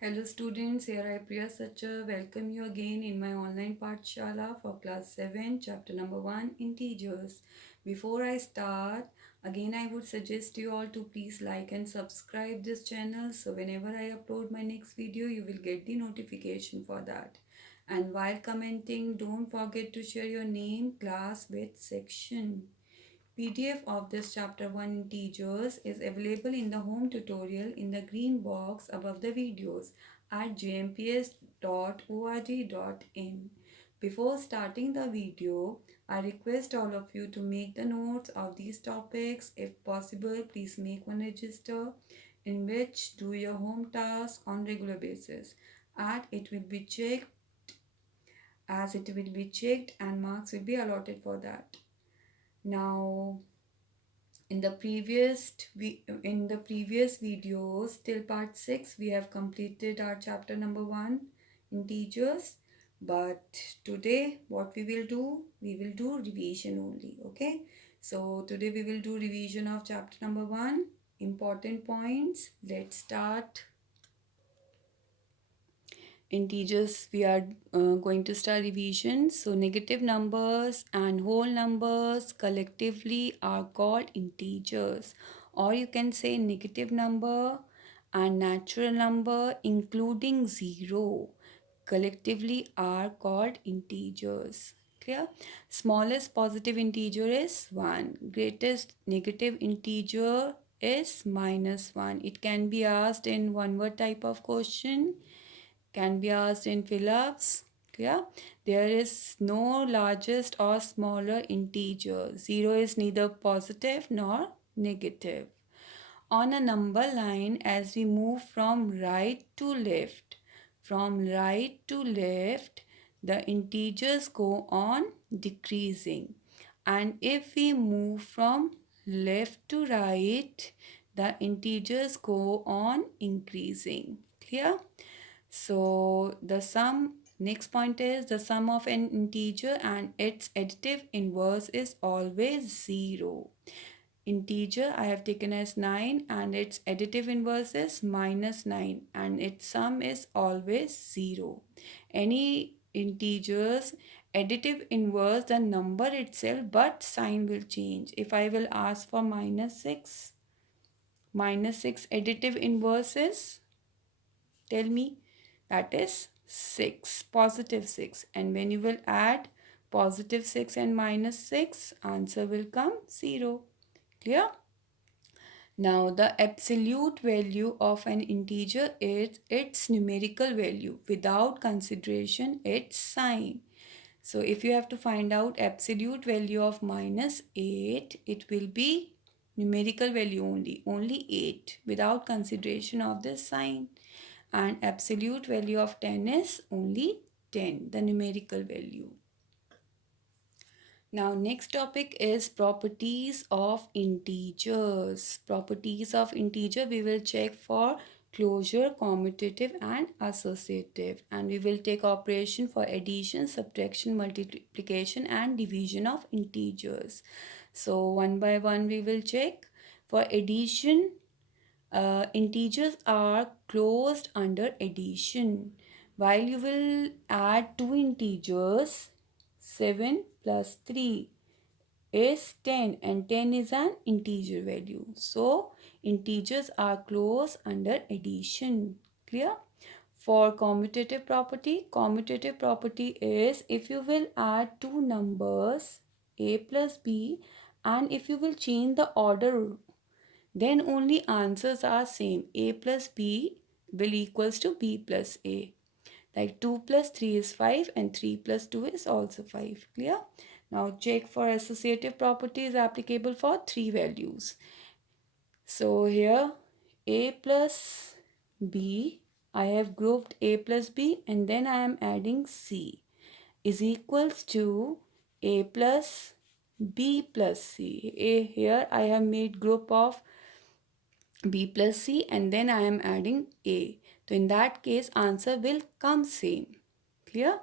Hello students, here I Priya Sacha welcome you again in my online Pathshala for class 7 chapter number 1 integers. Before I start, again I would suggest you all to please like and subscribe this channel so whenever I upload my next video you will get the notification for that. And while commenting, don't forget to share your name, class with section. PDF of this chapter 1 integers is available in the home tutorial in the green box above the videos at jmps.org.in. Before starting the video, I request all of you to make the notes of these topics. If possible, please make one register in which do your home task on regular basis. And it will be checked and marks will be allotted for that. Now in the previous videos till part 6 we have completed our chapter number 1 integers, but today what we will do revision only. Okay, so today we will do revision of chapter number 1, important points. Let's start. Integers we are going to start revision. So negative numbers and whole numbers collectively are called integers, or you can say negative number and natural number including 0 collectively are called integers. Clear? Smallest positive integer is 1, greatest negative integer is -1. It can be asked in one word type of question, can be asked in fill-ups. Clear? There is no largest or smaller integer. 0 is neither positive nor negative. On a number line, as we move from right to left, the integers go on decreasing. And if we move from left to right, the integers go on increasing. Clear? So next point is the sum of an integer and its additive inverse is always 0. Integer I have taken as 9 and its additive inverse is -9 and its sum is always 0. Any integers additive inverse the number itself, but sign will change. If I will ask for -6, -6 additive inverse is, tell me, that is 6, positive 6. And when you will add positive 6 and -6, answer will come 0. Clear? Now the absolute value of an integer is its numerical value without consideration its sign. So if you have to find out absolute value of -8, it will be numerical value only 8 without consideration of the sign. And absolute value of 10 is only 10, the numerical value. Now next topic is properties of integers. Properties of integer we will check for closure, commutative and associative, and we will take operation for addition, subtraction, multiplication and division of integers. So one by one we will check. For addition, integers are closed under addition. While you will add two integers, 7 plus 3 is 10 and 10 is an integer value. So integers are closed under addition. Clear? For commutative property is if you will add two numbers a plus b and if you will change the order, then only answers are same. A plus b will equals to b plus a. Like 2 plus 3 is 5 and 3 plus 2 is also 5. Clear? Now check for associative properties applicable for three values. So here a plus b, I have grouped a plus b and then I am adding c is equals to a plus b plus c. Here I have made group of b plus c and then I am adding a. So in that case answer will come same. Clear?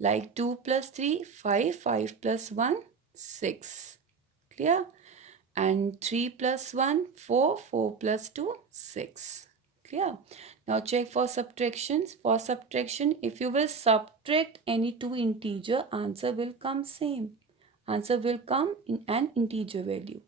Like 2 plus 3, 5, 5 plus 1, 6. Clear? And 3 plus 1, 4, 4 plus 2, 6. Clear? Now check for subtractions. For subtraction, if you will subtract any two integer, answer will come same. Answer will come in an integer value.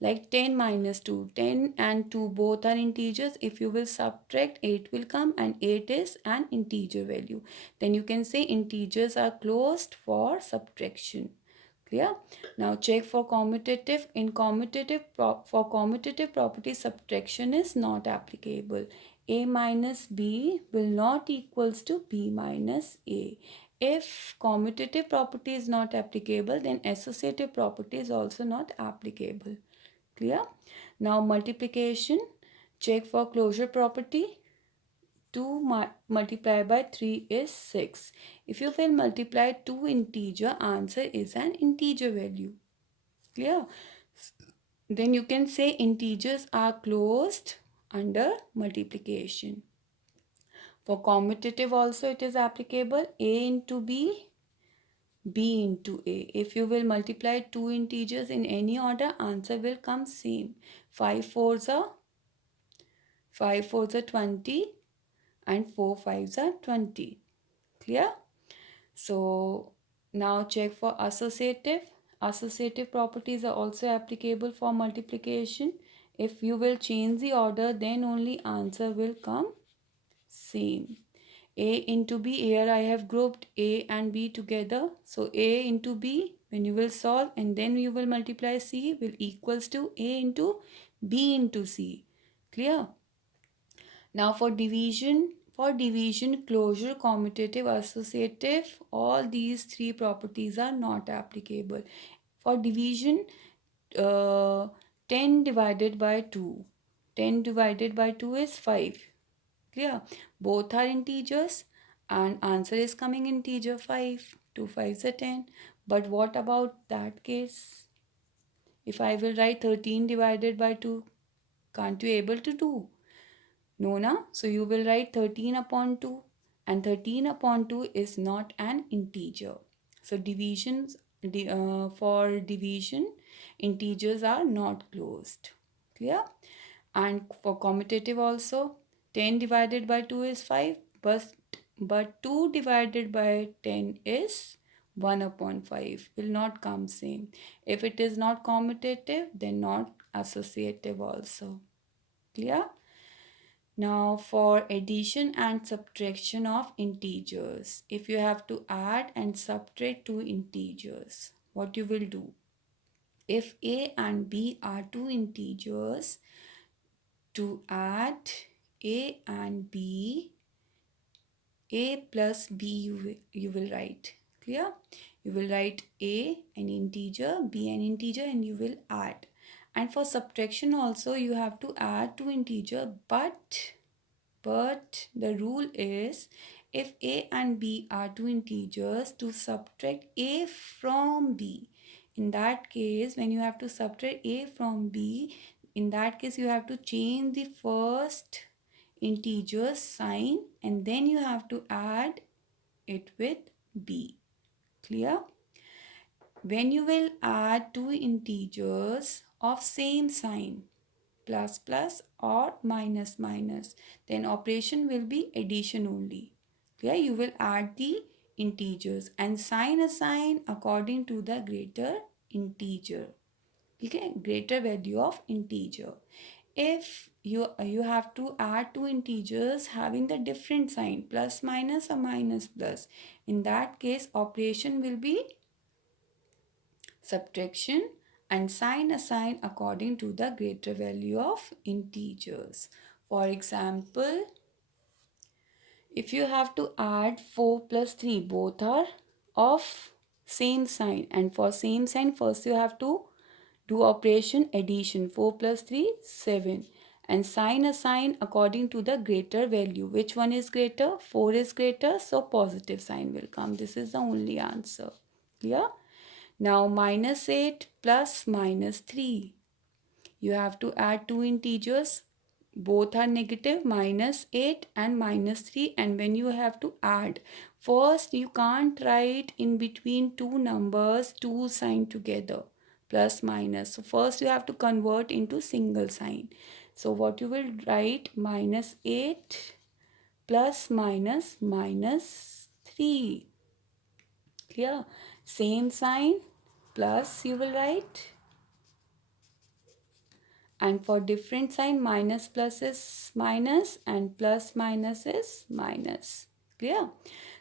Like 10 minus 2. 10 and 2 both are integers. If you will subtract, 8 will come, and 8 is an integer value. Then you can say integers are closed for subtraction. Clear? Now check for commutative. In for commutative property, subtraction is not applicable. A minus B will not equals to B minus A. If commutative property is not applicable, then associative property is also not applicable. Clear? Now multiplication, check for closure property. 2 multiplied by 3 is 6. If you will multiply two integer, answer is an integer value. Clear? Then you can say integers are closed under multiplication. For commutative also it is applicable. A into B, B into A. If you will multiply two integers in any order, answer will come same. 5 fours are 20 and 4 fives are 20. Clear? So now check for associative. Associative properties are also applicable for multiplication. If you will change the order, then only answer will come same. A into B, here I have grouped A and B together. So A into B, when you will solve and then you will multiply C, will equals to A into B into C. Clear? Now for division, closure, commutative, associative, all these three properties are not applicable. For division, uh, 10 divided by 2. 10 divided by 2 is 5. Clear? Both are integers and answer is coming integer 5. 2 5s are 10. But what about that case? If I will write 13 divided by 2, can't you able to do? No, na? So you will write 13 upon 2, and 13 upon 2 is not an integer. So for division, integers are not closed. Clear? And for commutative also, 10 divided by 2 is 5, but 2 divided by 10 is 1 upon 5. Will not come same. If it is not commutative, then not associative also. Clear? Now for addition and subtraction of integers. If you have to add and subtract two integers, what you will do? If A and B are two integers, to add A and B, A plus B you will write. Clear? You will write A an integer, B an integer, and you will add. And for subtraction also you have to add two integer, but the rule is if A and B are two integers, to subtract A from B. In that case, when you have to subtract A from B, in that case you have to change the first integer sign and then you have to add it with B. Clear? When you will add two integers of same sign, plus plus or minus minus, then operation will be addition only. Clear? You will add the integers and sign a sign according to the greater integer. Okay, greater value of integer. If you have to add two integers having the different sign, plus minus or minus plus, in that case operation will be subtraction and sign a sign according to the greater value of integers. For example, if you have to add 4 plus 3, both are of same sign, and for same sign first you have to do operation addition. 4 plus 3, 7, and sign a sign according to the greater value. Which one is greater? 4 is greater, so positive sign will come. This is the only answer. Clear? Now minus 8 plus minus 3. You have to add two integers. Both are negative, minus 8 and minus 3. And when you have to add, first you can't write in between two numbers two sign together, plus minus. So first you have to convert into single sign. So what you will write, minus 8 plus minus minus 3. Clear? Same sign, plus you will write, and for different sign, minus plus is minus and plus minus is minus. Clear?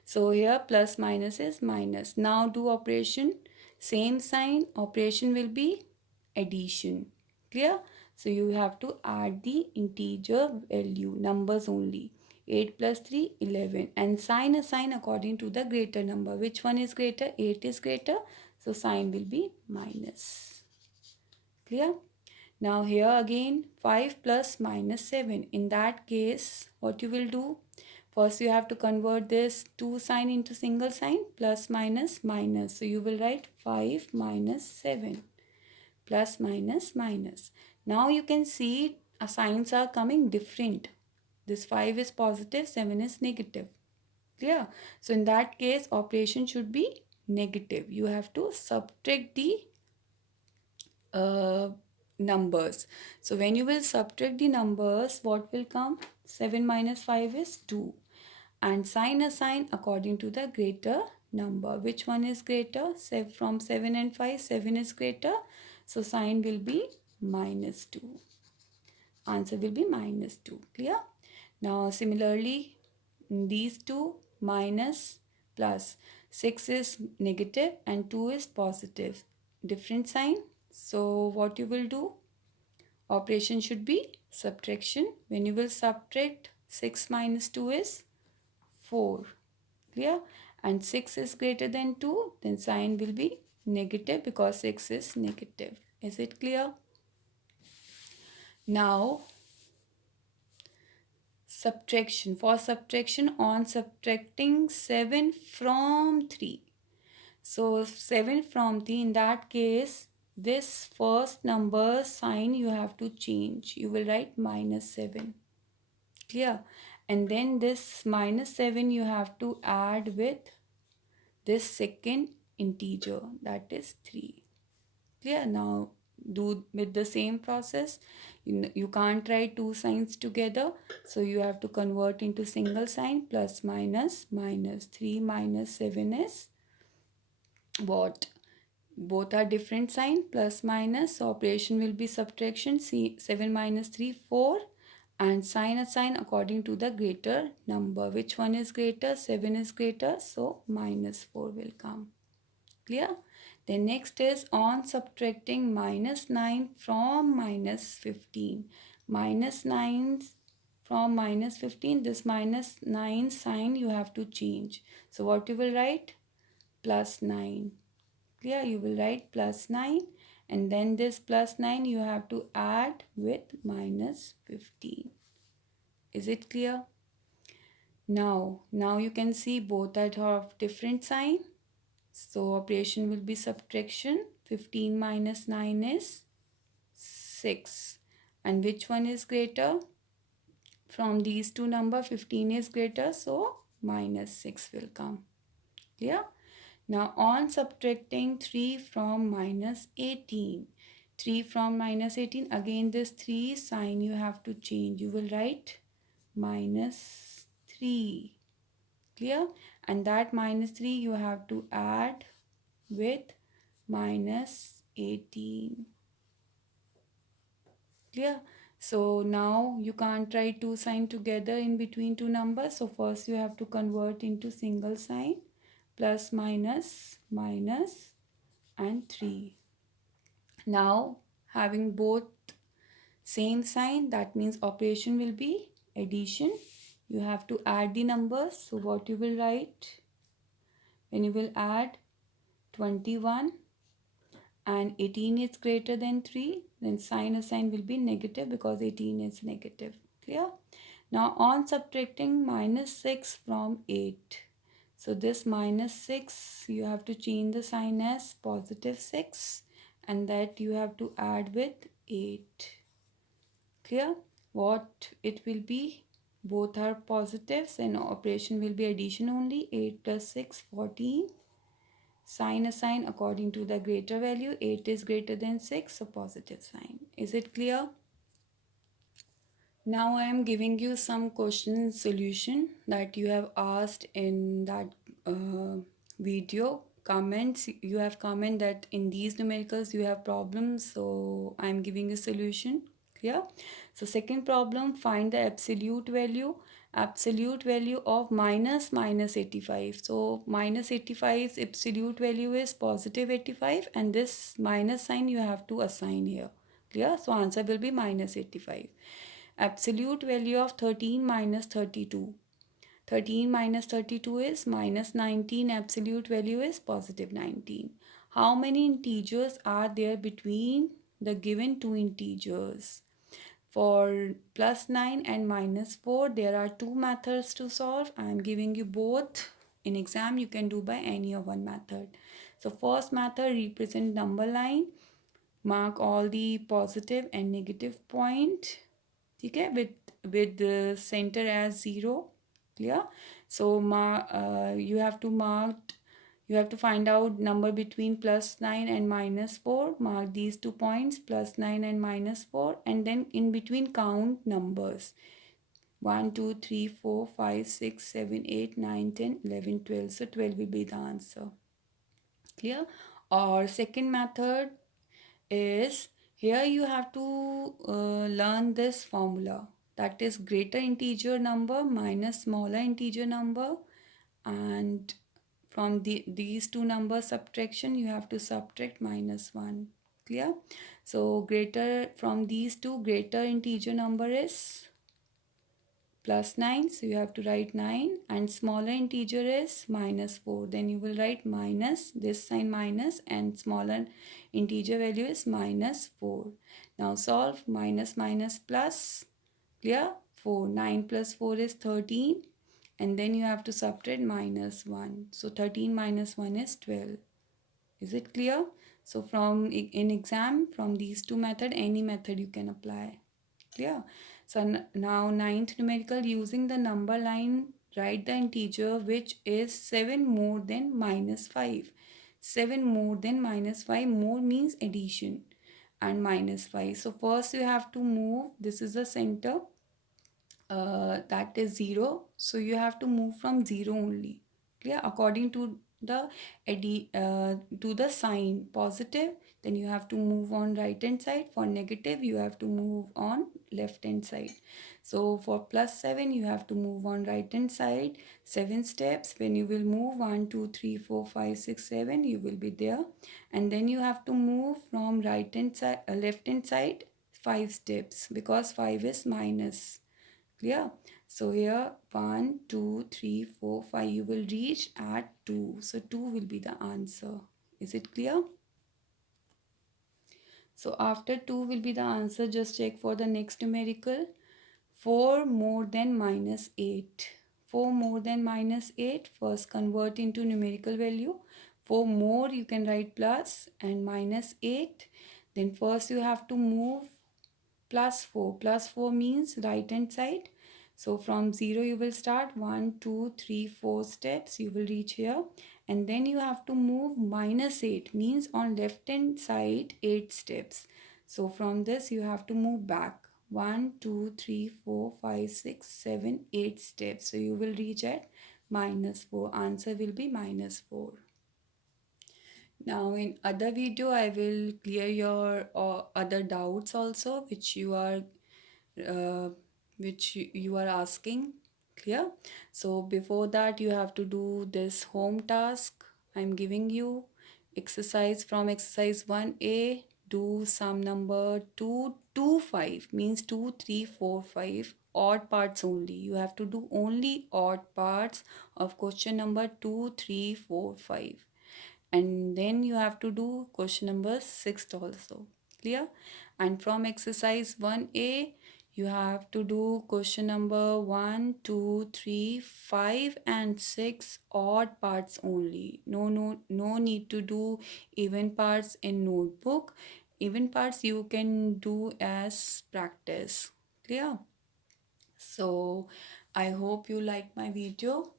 So here plus minus is minus. Now do operation. Same sign, operation will be addition. Clear? So you have to add the integer value, numbers only. 8 plus 3, 11. And sign a sign according to the greater number. Which one is greater? 8 is greater. So sign will be minus. Clear? Now here again 5 plus minus 7. In that case, what you will do? First you have to convert this 2 sign into single sign, plus minus minus. So you will write 5 minus 7, plus minus minus. Now you can see signs are coming different. This 5 is positive, 7 is negative. Clear? So in that case, operation should be negative. You have to subtract the numbers. So when you will subtract the numbers, what will come? 7 minus 5 is 2. And sign a sign according to the greater number. Which one is greater? From 7 and 5, 7 is greater. So sign will be minus 2. Answer will be minus 2. Clear? Now similarly, these two, minus plus. 6 is negative and 2 is positive. Different sign. So what you will do? Operation should be subtraction. When you will subtract, 6 minus 2 is 4. Clear? And 6 is greater than 2, then sign will be negative because 6 is negative. Is it clear? Now subtraction. For subtraction, on subtracting 7 from 3. So 7 from 3, in that case, this first number sign you have to change. You will write minus 7. Clear? And then this minus 7 you have to add with this second integer, that is 3. Clear? Now do with the same process. You can't write two signs together, so you have to convert into single sign, plus minus minus. 3 minus 7 is what? Both are different sign, plus minus. So operation will be subtraction. See, 7 minus 3, 4. And sign a sign according to the greater number. Which one is greater? 7 is greater, so minus 4 will come. Clear? Then next is on subtracting minus 9 from minus 15. Minus 9 from minus 15, this minus 9 sign you have to change. So what you will write? Plus 9. Clear? You will write plus 9, and then this plus 9 you have to add with minus 15. Is it clear? Now you can see both are of different sign. So operation will be subtraction. 15 minus 9 is 6. And which one is greater? From these two number, 15 is greater, so minus 6 will come. Clear? Now on subtracting 3 from minus 18. 3 from minus 18, again this 3 sign you have to change. You will write minus 3. Clear? And that minus 3 you have to add with minus 18. Clear? So now you can't write two sign together in between two numbers. So first you have to convert into single sign, plus minus minus and 3. Now having both same sign, that means operation will be addition. You have to add the numbers. So what you will write? When you will add 21 and 18 is greater than 3, then sign will be negative because 18 is negative. Clear? Now on subtracting minus 6 from 8. So this minus 6 you have to change the sign as positive 6, and that you have to add with 8. Clear? What it will be? Both are positives and operation will be addition only. 8 plus 6, 14. Sign a sign according to the greater value. 8 is greater than 6, so positive sign. Is it clear? Now I am giving you some question solution that you have asked in that video comments. You have comment that in these numericals you have problems, so I am giving you solution. Clear? So second problem, find the absolute value of minus 85. So minus 85's absolute value is positive 85, and this minus sign you have to assign here. Clear? So answer will be minus 85. Absolute value of 13 minus 32. 13 minus 32 is minus 19. Absolute value is positive 19. How many integers are there between the given two integers? For plus 9 and minus 4, there are two methods to solve. I am giving you both. In exam, you can do by any of one method. So first method, represent number line. Mark all the positive and negative point. Okay, with the center as 0. Clear? So you have to find out number between plus 9 and minus 4. Mark these 2 points, plus 9 and minus 4, and then in between count numbers. 1 2 3 4 5 6 7 8 9 10 11 12. So 12 will be the answer. Clear? Or second method is, here you have to learn this formula, that is greater integer number minus smaller integer number, and from these two numbers subtraction you have to subtract minus 1. Clear? So greater, from these two, greater integer number is plus 9, so you have to write 9, and smaller integer is minus 4, then you will write minus, this sign minus, and smaller integer value is minus 4. Now solve minus minus plus. Clear? 4. 9 plus 4 is 13, and then you have to subtract minus 1. So 13 minus 1 is 12. Is it clear? So from in exam, from these two method, any method you can apply. Clear? So now ninth numerical, using the number line, write the integer which is 7 more than minus 5. 7 more than minus 5, more means addition, and minus 5. So first you have to move, this is the center, that is 0. So you have to move from 0 only. Clear? According to the to the sign positive, then you have to move on right hand side. For negative, you have to move on left hand side. So for plus 7, you have to move on right hand side 7 steps. When you will move 1 2 3 4 5 6 7, you will be there, and then you have to move from right hand side left hand side 5 steps, because 5 is minus. Clear? So here 1 2 3 4 5, you will reach at 2. So 2 will be the answer. Is it clear? So after 2 will be the answer, just check for the next numerical. 4 more than minus 8. 4 more than minus 8. First convert into numerical value. 4 more, you can write plus, and minus 8. Then first you have to move plus 4. Plus 4 means right hand side. So from 0 you will start 1 2 3 4 steps, you will reach here, and then you have to move minus 8, means on left hand side 8 steps. So from this you have to move back 1 2 3 4 5 6 7 8 steps. So you will reach at minus 4. Answer will be minus 4. Now in other video I will clear your other doubts also which you are uh, you are asking. Clear? So before that you have to do this home task. I'm giving you exercise from exercise 1A. Do sum number 2 2 5, means 2 3 4 5, odd parts only. You have to do only odd parts of question number 2 3 4 5, and then you have to do question number 6 also. Clear? And from exercise 1A, you have to do question number 1 2 3 5 and 6, odd parts only. No need to do even parts in notebook. Even parts you can do as practice. Clear? So I hope you like my video.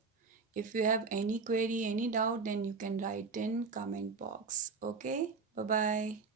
If you have any query, any doubt, then you can write in comment box. Okay, bye bye.